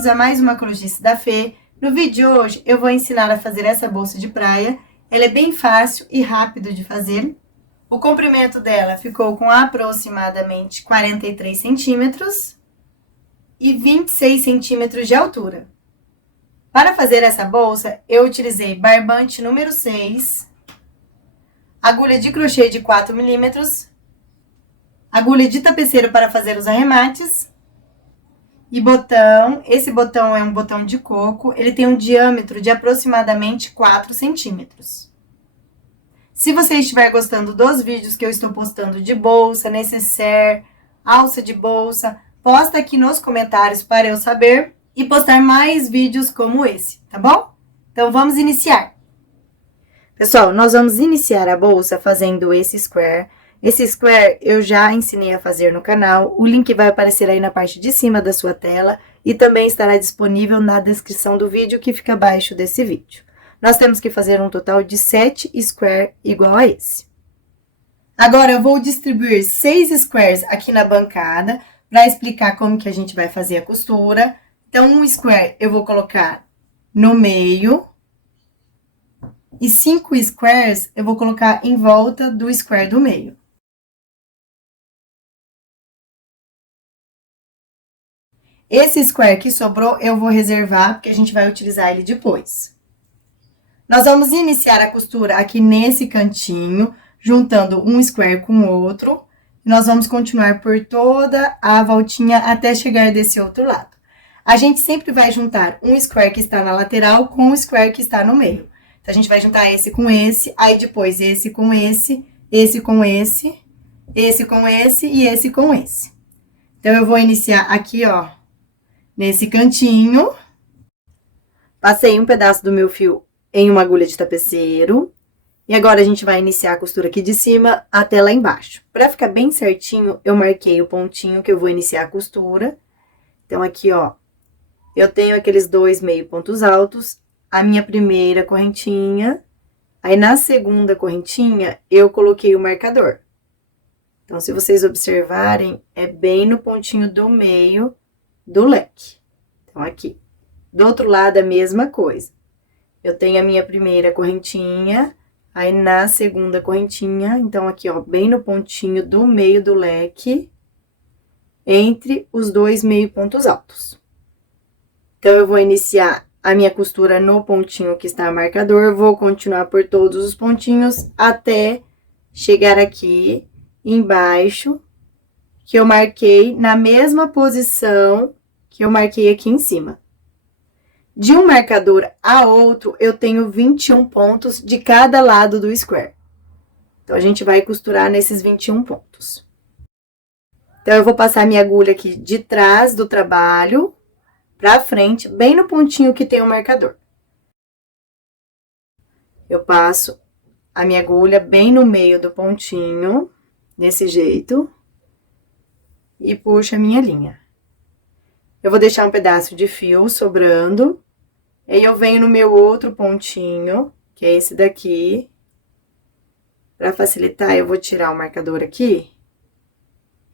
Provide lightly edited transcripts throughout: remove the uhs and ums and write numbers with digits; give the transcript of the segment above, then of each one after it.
bem-vindos a mais uma Crochice da Fê. No vídeo de hoje, eu vou ensinar a fazer essa bolsa de praia. Ela é bem fácil e rápido de fazer. O comprimento dela ficou com aproximadamente 43 centímetros e 26 centímetros de altura. Para fazer essa bolsa, eu utilizei barbante número 6, agulha de crochê de 4 milímetros, agulha de tapeceiro para fazer os arremates, e botão. Esse botão é um botão de coco, ele tem um diâmetro de aproximadamente 4 centímetros. Se você estiver gostando dos vídeos que eu estou postando de bolsa, nécessaire, alça de bolsa, posta aqui nos comentários para eu saber e postar mais vídeos como esse, tá bom? Então, vamos iniciar. Pessoal, nós vamos iniciar a bolsa fazendo esse square. Esse square eu já ensinei a fazer no canal, o link vai aparecer aí na parte de cima da sua tela e também estará disponível na descrição do vídeo que fica abaixo desse vídeo. Nós temos que fazer um total de 7 squares igual a esse. Agora, eu vou distribuir 6 squares aqui na bancada para explicar como que a gente vai fazer a costura. Então, um square eu vou colocar no meio. E 5 squares eu vou colocar em volta do square do meio. Esse square que sobrou, eu vou reservar, porque a gente vai utilizar ele depois. Nós vamos iniciar a costura aqui nesse cantinho, juntando um square com o outro. Nós vamos continuar por toda a voltinha até chegar desse outro lado. A gente sempre vai juntar um square que está na lateral com o square que está no meio. Então, a gente vai juntar esse com esse, aí depois esse com esse, esse com esse, esse com esse e esse com esse. Então, eu vou iniciar aqui, ó, nesse cantinho. Passei um pedaço do meu fio em uma agulha de tapeceiro. E agora, a gente vai iniciar a costura aqui de cima até lá embaixo. Pra ficar bem certinho, eu marquei o pontinho que eu vou iniciar a costura. Então, aqui, ó, eu tenho aqueles 2 meio pontos altos, a minha primeira correntinha, aí na segunda correntinha, eu coloquei o marcador. Então, se vocês observarem, é bem no pontinho do meio do leque. Então, aqui. Do outro lado, a mesma coisa. Eu tenho a minha primeira correntinha, aí na segunda correntinha, então, aqui, ó, bem no pontinho do meio do leque, entre os 2 meio pontos altos. Então, eu vou iniciar a minha costura no pontinho que está marcador, vou continuar por todos os pontinhos até chegar aqui embaixo, que eu marquei na mesma posição que eu marquei aqui em cima. De um marcador a outro, eu tenho 21 pontos de cada lado do square. Então, a gente vai costurar nesses 21 pontos. Então, eu vou passar minha agulha aqui de trás do trabalho pra frente, bem no pontinho que tem o marcador. Eu passo a minha agulha bem no meio do pontinho, desse jeito, e puxo a minha linha. Eu vou deixar um pedaço de fio sobrando, aí eu venho no meu outro pontinho, que é esse daqui. Pra facilitar, eu vou tirar o marcador aqui,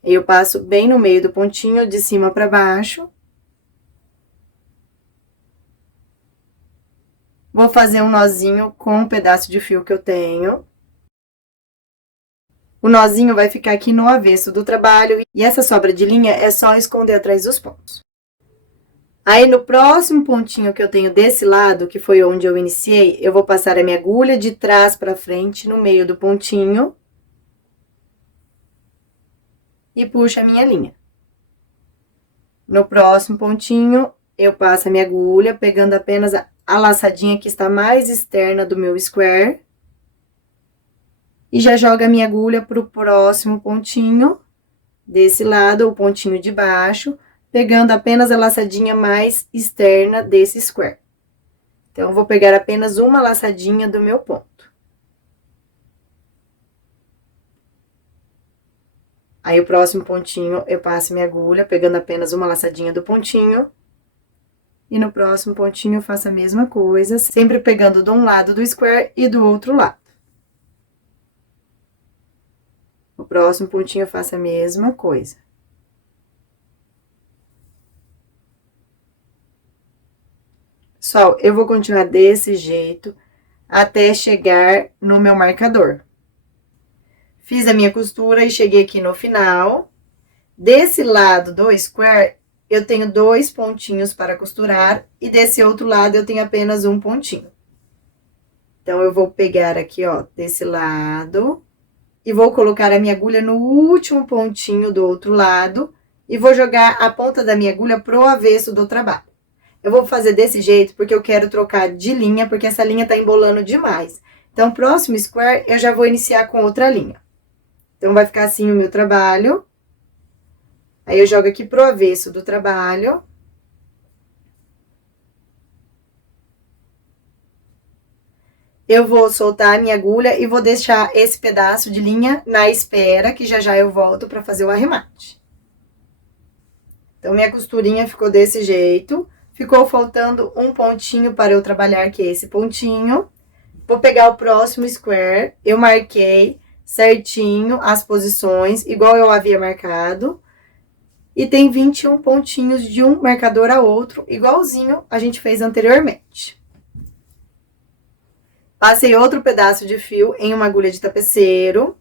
e eu passo bem no meio do pontinho, de cima pra baixo. Vou fazer um nozinho com um pedaço de fio que eu tenho. O nozinho vai ficar aqui no avesso do trabalho, e essa sobra de linha é só esconder atrás dos pontos. Aí, no próximo pontinho que eu tenho desse lado, que foi onde eu iniciei, eu vou passar a minha agulha de trás pra frente, no meio do pontinho. E puxo a minha linha. No próximo pontinho, eu passo a minha agulha, pegando apenas a laçadinha que está mais externa do meu square. E já jogo a minha agulha pro próximo pontinho, desse lado, o pontinho de baixo, pegando apenas a laçadinha mais externa desse square. Então, eu vou pegar apenas uma laçadinha do meu ponto. Aí, o próximo pontinho, eu passo minha agulha, pegando apenas uma laçadinha do pontinho. E no próximo pontinho, eu faço a mesma coisa, sempre pegando de um lado do square e do outro lado. No próximo pontinho, eu faço a mesma coisa. Pessoal, eu vou continuar desse jeito até chegar no meu marcador. Fiz a minha costura e cheguei aqui no final. Desse lado do square, eu tenho 2 pontinhos para costurar e desse outro lado eu tenho apenas um pontinho. Então, eu vou pegar aqui, ó, desse lado e vou colocar a minha agulha no último pontinho do outro lado e vou jogar a ponta da minha agulha pro avesso do trabalho. Eu vou fazer desse jeito porque eu quero trocar de linha, porque essa linha tá embolando demais. Então, próximo square, eu já vou iniciar com outra linha. Então, vai ficar assim o meu trabalho. Aí, eu jogo aqui pro avesso do trabalho. Eu vou soltar a minha agulha e vou deixar esse pedaço de linha na espera, que já já eu volto pra fazer o arremate. Então, minha costurinha ficou desse jeito. Ficou faltando um pontinho para eu trabalhar, que é esse pontinho. Vou pegar o próximo square, eu marquei certinho as posições, igual eu havia marcado. E tem 21 pontinhos de um marcador a outro, igualzinho a gente fez anteriormente. Passei outro pedaço de fio em uma agulha de tapeceiro.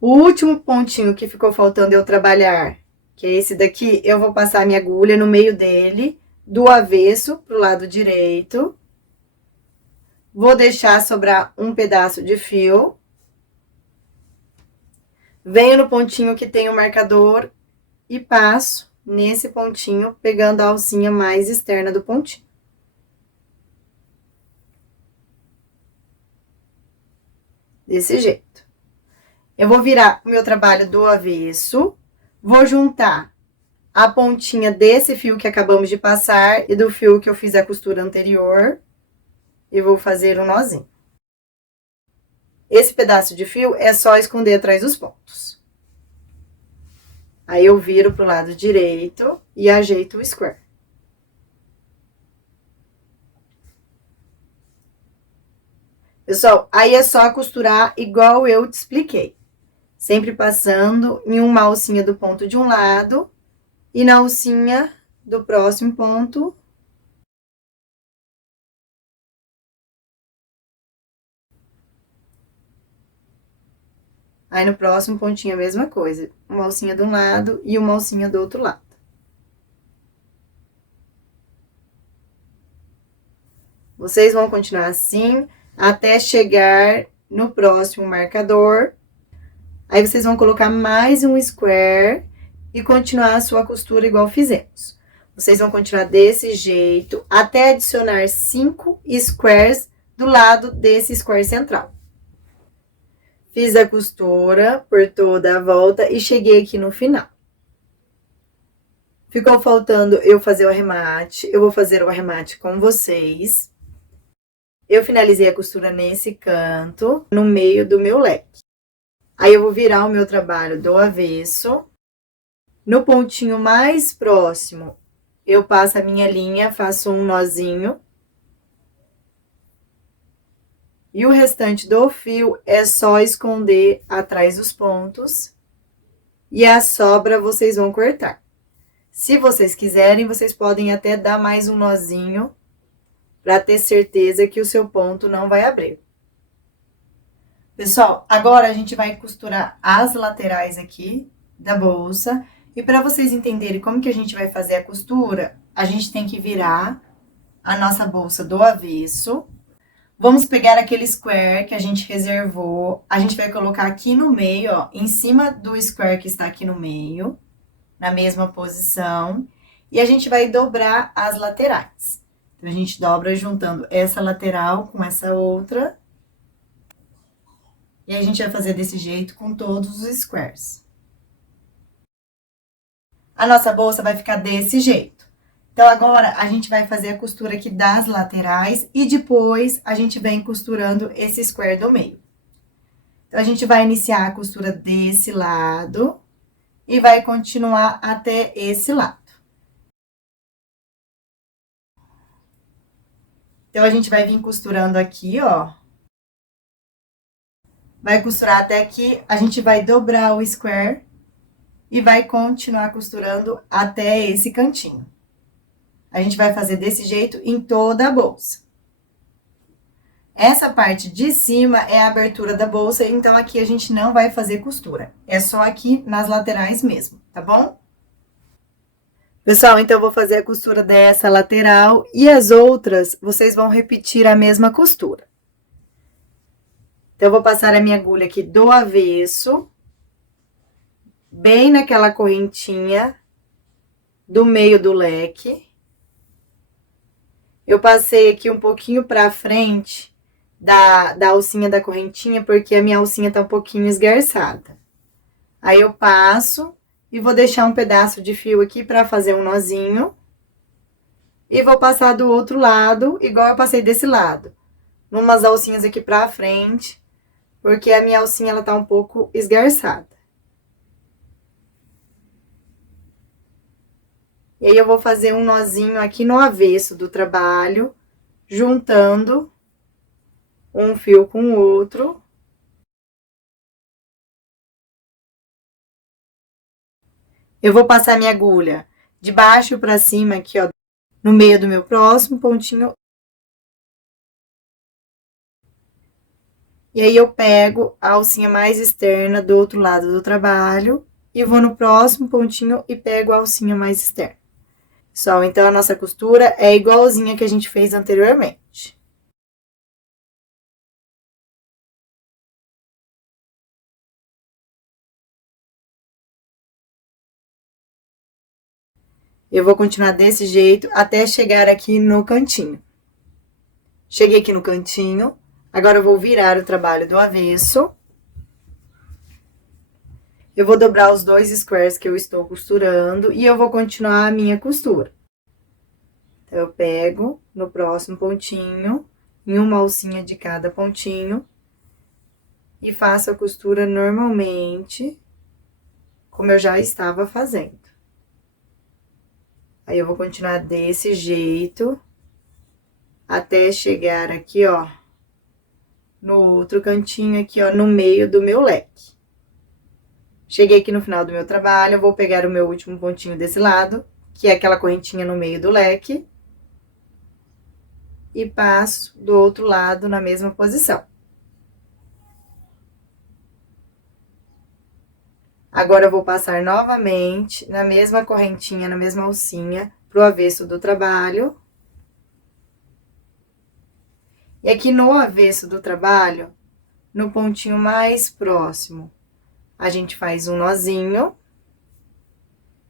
O último pontinho que ficou faltando eu trabalhar, que é esse daqui, eu vou passar a minha agulha no meio dele, do avesso pro lado direito. Vou deixar sobrar um pedaço de fio. Venho no pontinho que tem o marcador e passo nesse pontinho, pegando a alcinha mais externa do pontinho. Desse jeito. Eu vou virar o meu trabalho do avesso, vou juntar a pontinha desse fio que acabamos de passar e do fio que eu fiz a costura anterior. E vou fazer um nozinho. Esse pedaço de fio é só esconder atrás dos pontos. Aí, eu viro pro lado direito e ajeito o square. Pessoal, aí é só costurar igual eu te expliquei. Sempre passando em uma alcinha do ponto de um lado e na alcinha do próximo ponto. Aí, no próximo pontinho, a mesma coisa. Uma alcinha de um lado e uma alcinha do outro lado. Vocês vão continuar assim até chegar no próximo marcador. Aí, vocês vão colocar mais um square e continuar a sua costura igual fizemos. Vocês vão continuar desse jeito até adicionar 5 squares do lado desse square central. Fiz a costura por toda a volta e cheguei aqui no final. Ficou faltando eu fazer o arremate. Eu vou fazer o arremate com vocês. Eu finalizei a costura nesse canto, no meio do meu leque. Aí, eu vou virar o meu trabalho do avesso. No pontinho mais próximo, eu passo a minha linha, faço um nozinho. E o restante do fio é só esconder atrás dos pontos. E a sobra vocês vão cortar. Se vocês quiserem, vocês podem até dar mais um nozinho para ter certeza que o seu ponto não vai abrir. Pessoal, agora a gente vai costurar as laterais aqui da bolsa. E para vocês entenderem como que a gente vai fazer a costura, a gente tem que virar a nossa bolsa do avesso. Vamos pegar aquele square que a gente reservou, a gente vai colocar aqui no meio, ó, em cima do square que está aqui no meio, na mesma posição, e a gente vai dobrar as laterais. Então, a gente dobra juntando essa lateral com essa outra, e a gente vai fazer desse jeito com todos os squares. A nossa bolsa vai ficar desse jeito. Então, agora, a gente vai fazer a costura aqui das laterais e depois a gente vem costurando esse square do meio. Então, a gente vai iniciar a costura desse lado e vai continuar até esse lado. Então, a gente vai vir costurando aqui, ó. Vai costurar até aqui, a gente vai dobrar o square e vai continuar costurando até esse cantinho. A gente vai fazer desse jeito em toda a bolsa. Essa parte de cima é a abertura da bolsa, então aqui a gente não vai fazer costura. É só aqui nas laterais mesmo, tá bom? Pessoal, então eu vou fazer a costura dessa lateral e as outras vocês vão repetir a mesma costura. Então, eu vou passar a minha agulha aqui do avesso, bem naquela correntinha do meio do leque. Eu passei aqui um pouquinho pra frente da alcinha da correntinha, porque a minha alcinha tá um pouquinho esgarçada. Aí, eu passo e vou deixar um pedaço de fio aqui pra fazer um nozinho. E vou passar do outro lado, igual eu passei desse lado. Numas alcinhas aqui pra frente, porque a minha alcinha, ela tá um pouco esgarçada. E aí, eu vou fazer um nozinho aqui no avesso do trabalho, juntando um fio com o outro. Eu vou passar minha agulha de baixo pra cima aqui, ó, no meio do meu próximo pontinho. E aí, eu pego a alcinha mais externa do outro lado do trabalho e vou no próximo pontinho e pego a alcinha mais externa. Pessoal, então, a nossa costura é igualzinha que a gente fez anteriormente. Eu vou continuar desse jeito até chegar aqui no cantinho. Cheguei aqui no cantinho, agora eu vou virar o trabalho do avesso. Eu vou dobrar os dois squares que eu estou costurando e eu vou continuar a minha costura. Então, eu pego no próximo pontinho, em uma alcinha de cada pontinho, e faço a costura normalmente, como eu já estava fazendo. Aí, eu vou continuar desse jeito, até chegar aqui, ó, no outro cantinho aqui, ó, no meio do meu leque. Cheguei aqui no final do meu trabalho, eu vou pegar o meu último pontinho desse lado, que é aquela correntinha no meio do leque. E passo do outro lado na mesma posição. Agora, eu vou passar novamente na mesma correntinha, na mesma alcinha, pro avesso do trabalho. E aqui no avesso do trabalho, no pontinho mais próximo, a gente faz um nozinho.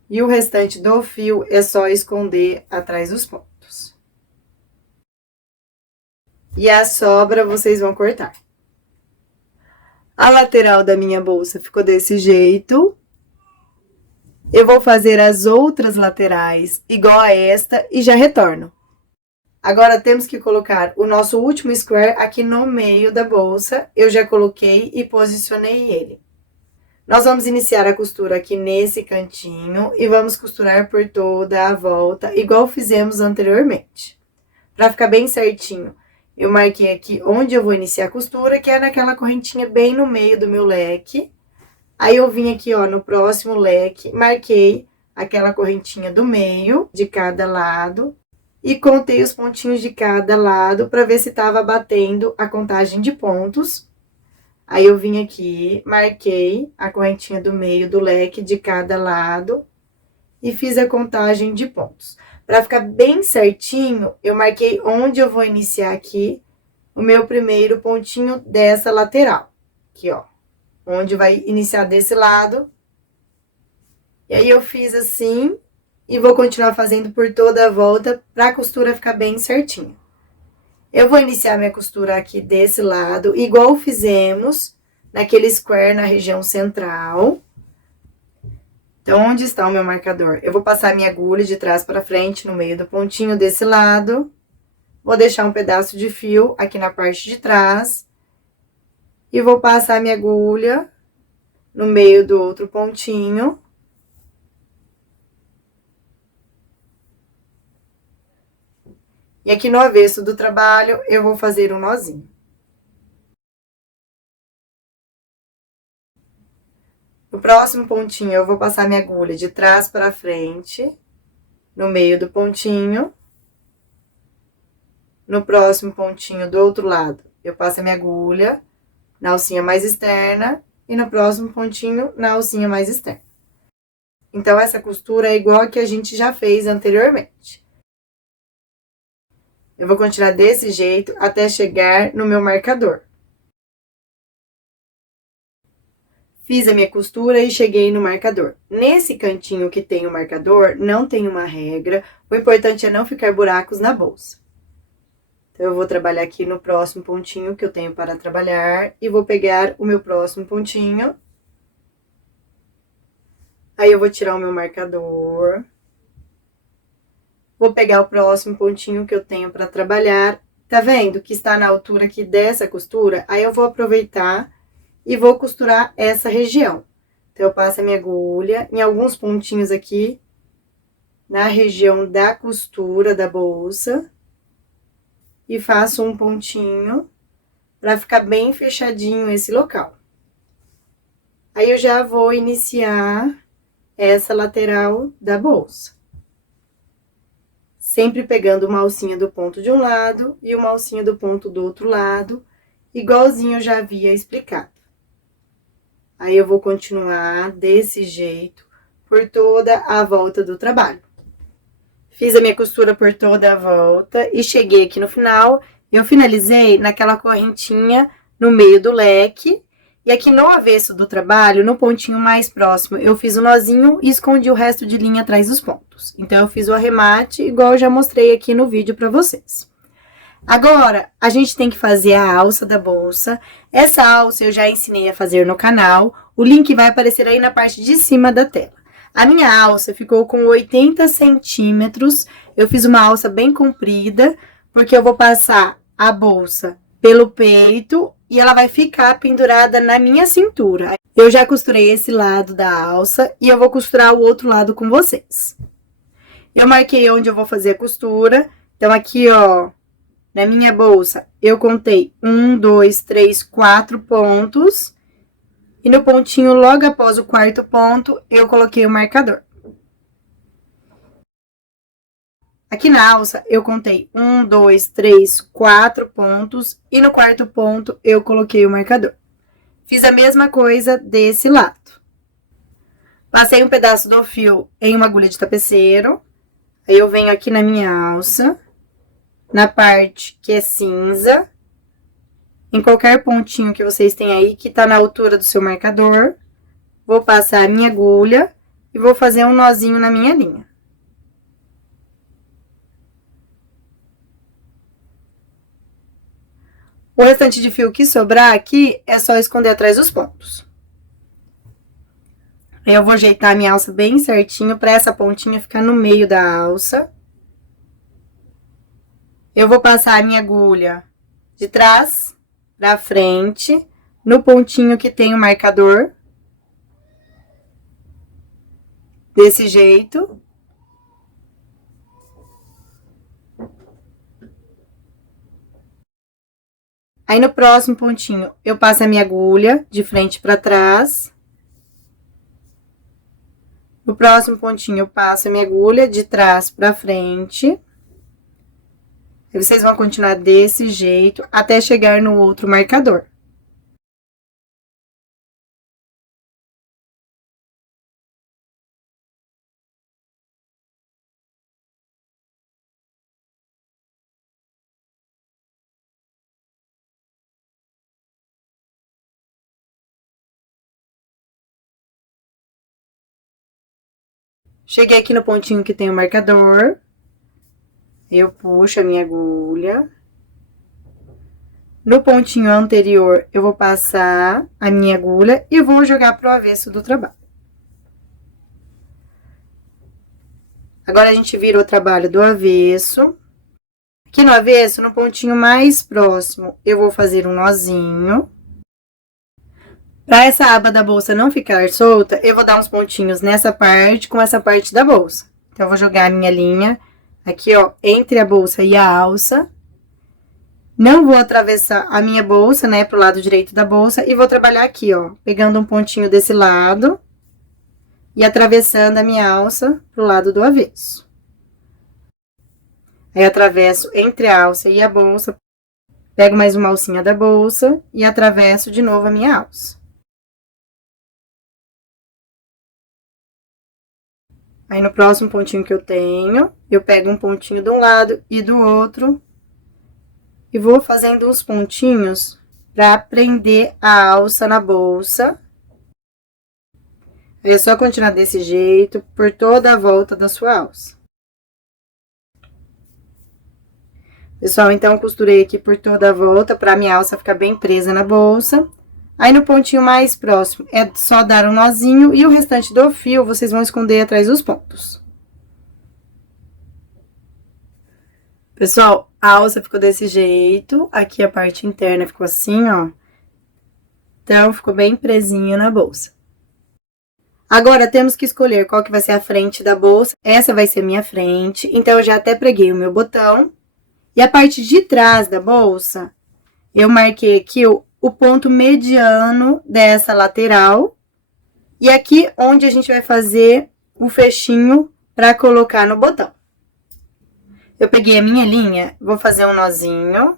E o restante do fio é só esconder atrás dos pontos. E a sobra vocês vão cortar. A lateral da minha bolsa ficou desse jeito. Eu vou fazer as outras laterais igual a esta e já retorno. Agora, temos que colocar o nosso último square aqui no meio da bolsa. Eu já coloquei e posicionei ele. Nós vamos iniciar a costura aqui nesse cantinho e vamos costurar por toda a volta, igual fizemos anteriormente. Pra ficar bem certinho, eu marquei aqui onde eu vou iniciar a costura, que é naquela correntinha bem no meio do meu leque. Aí, eu vim aqui, ó, no próximo leque, marquei aquela correntinha do meio, de cada lado, e contei os pontinhos de cada lado pra ver se tava batendo a contagem de pontos. Aí, eu vim aqui, marquei a correntinha do meio do leque de cada lado e fiz a contagem de pontos. Pra ficar bem certinho, eu marquei onde eu vou iniciar aqui o meu primeiro pontinho dessa lateral. Aqui, ó. Onde vai iniciar desse lado. E aí, eu fiz assim e vou continuar fazendo por toda a volta pra costura ficar bem certinha. Eu vou iniciar minha costura aqui desse lado, igual fizemos naquele square na região central. Então, onde está o meu marcador? Eu vou passar minha agulha de trás para frente no meio do pontinho desse lado. Vou deixar um pedaço de fio aqui na parte de trás. E vou passar minha agulha no meio do outro pontinho. E aqui no avesso do trabalho, eu vou fazer um nozinho. No próximo pontinho, eu vou passar minha agulha de trás para frente, no meio do pontinho. No próximo pontinho do outro lado, eu passo a minha agulha na alcinha mais externa e no próximo pontinho na alcinha mais externa. Então, essa costura é igual a que a gente já fez anteriormente. Eu vou continuar desse jeito até chegar no meu marcador. Fiz a minha costura e cheguei no marcador. Nesse cantinho que tem o marcador, não tem uma regra. O importante é não ficar buracos na bolsa. Então, eu vou trabalhar aqui no próximo pontinho que eu tenho para trabalhar. E vou pegar o meu próximo pontinho. Aí, eu vou tirar o meu marcador. Vou pegar o próximo pontinho que eu tenho para trabalhar. Tá vendo que está na altura aqui dessa costura? Aí, eu vou aproveitar e vou costurar essa região. Então, eu passo a minha agulha em alguns pontinhos aqui, na região da costura da bolsa. E faço um pontinho para ficar bem fechadinho esse local. Aí, eu já vou iniciar essa lateral da bolsa. Sempre pegando uma alcinha do ponto de um lado e uma alcinha do ponto do outro lado, igualzinho eu já havia explicado. Aí, eu vou continuar desse jeito por toda a volta do trabalho. Fiz a minha costura por toda a volta e cheguei aqui no final. Eu finalizei naquela correntinha no meio do leque. E aqui no avesso do trabalho, no pontinho mais próximo, eu fiz o nozinho e escondi o resto de linha atrás dos pontos. Então, eu fiz o arremate, igual eu já mostrei aqui no vídeo pra vocês. Agora, a gente tem que fazer a alça da bolsa. Essa alça eu já ensinei a fazer no canal. O link vai aparecer aí na parte de cima da tela. A minha alça ficou com 80 centímetros. Eu fiz uma alça bem comprida, porque eu vou passar a bolsa pelo peito e ela vai ficar pendurada na minha cintura. Eu já costurei esse lado da alça e eu vou costurar o outro lado com vocês. Eu marquei onde eu vou fazer a costura. Então, aqui, ó, na minha bolsa, eu contei 1, 2, 3, 4 pontos. E no pontinho, logo após o quarto ponto, eu coloquei o marcador. Aqui na alça, eu contei 1, 2, 3, 4 pontos. E no quarto ponto, eu coloquei o marcador. Fiz a mesma coisa desse lado. Passei um pedaço do fio em uma agulha de tapeceiro. Aí, eu venho aqui na minha alça, na parte que é cinza. Em qualquer pontinho que vocês têm aí, que tá na altura do seu marcador, vou passar a minha agulha e vou fazer um nozinho na minha linha. O restante de fio que sobrar aqui, é só esconder atrás dos pontos. Eu vou ajeitar a minha alça bem certinho, pra essa pontinha ficar no meio da alça. Eu vou passar a minha agulha de trás pra frente, no pontinho que tem o marcador. Desse jeito. Aí, no próximo pontinho, eu passo a minha agulha de frente pra trás. No próximo pontinho, eu passo a minha agulha de trás pra frente. E vocês vão continuar desse jeito até chegar no outro marcador. Cheguei aqui no pontinho que tem o marcador. Eu puxo a minha agulha. No pontinho anterior, eu vou passar a minha agulha e vou jogar pro avesso do trabalho. Agora, a gente vira o trabalho do avesso. Aqui no avesso, no pontinho mais próximo, eu vou fazer um nozinho. Pra essa aba da bolsa não ficar solta, eu vou dar uns pontinhos nessa parte com essa parte da bolsa. Então, eu vou jogar a minha linha aqui, ó, entre a bolsa e a alça. Não vou atravessar a minha bolsa, né, pro lado direito da bolsa. E vou trabalhar aqui, ó, pegando um pontinho desse lado e atravessando a minha alça pro lado do avesso. Aí, atravesso entre a alça e a bolsa, pego mais uma alcinha da bolsa e atravesso de novo a minha alça. Aí, no próximo pontinho que eu tenho, eu pego um pontinho de um lado e do outro e vou fazendo uns pontinhos para prender a alça na bolsa. Aí, é só continuar desse jeito por toda a volta da sua alça. Pessoal, então, costurei aqui por toda a volta para minha alça ficar bem presa na bolsa. Aí, no pontinho mais próximo, é só dar um nozinho e o restante do fio, vocês vão esconder atrás dos pontos. Pessoal, a alça ficou desse jeito, aqui a parte interna ficou assim, ó. Então, ficou bem presinha na bolsa. Agora, temos que escolher qual que vai ser a frente da bolsa. Essa vai ser minha frente, então, eu já até preguei o meu botão. E a parte de trás da bolsa, eu marquei aqui o ponto mediano dessa lateral. E aqui onde a gente vai fazer o fechinho para colocar no botão. Eu peguei a minha linha, vou fazer um nozinho.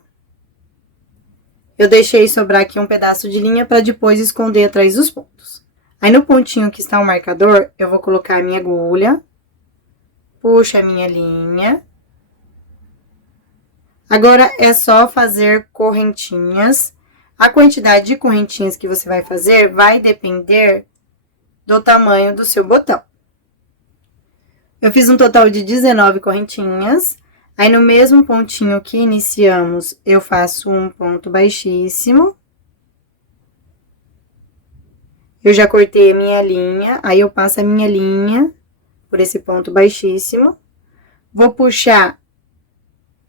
Eu deixei sobrar aqui um pedaço de linha para depois esconder atrás dos pontos. Aí, no pontinho que está o marcador, eu vou colocar a minha agulha. Puxo a minha linha. Agora, é só fazer correntinhas. A quantidade de correntinhas que você vai fazer vai depender do tamanho do seu botão. Eu fiz um total de 19 correntinhas. Aí, no mesmo pontinho que iniciamos, eu faço um ponto baixíssimo. Eu já cortei a minha linha, aí eu passo a minha linha por esse ponto baixíssimo. Vou puxar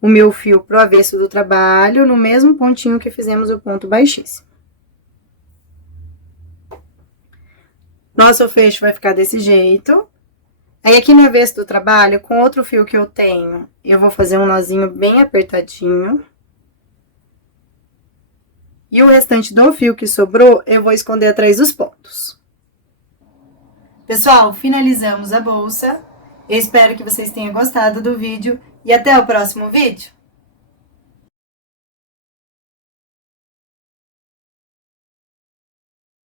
o meu fio pro avesso do trabalho, no mesmo pontinho que fizemos o ponto baixíssimo. Nosso fecho vai ficar desse jeito. Aí, aqui no avesso do trabalho, com outro fio que eu tenho, eu vou fazer um nozinho bem apertadinho. E o restante do fio que sobrou, eu vou esconder atrás dos pontos. Pessoal, finalizamos a bolsa. Eu espero que vocês tenham gostado do vídeo e até o próximo vídeo.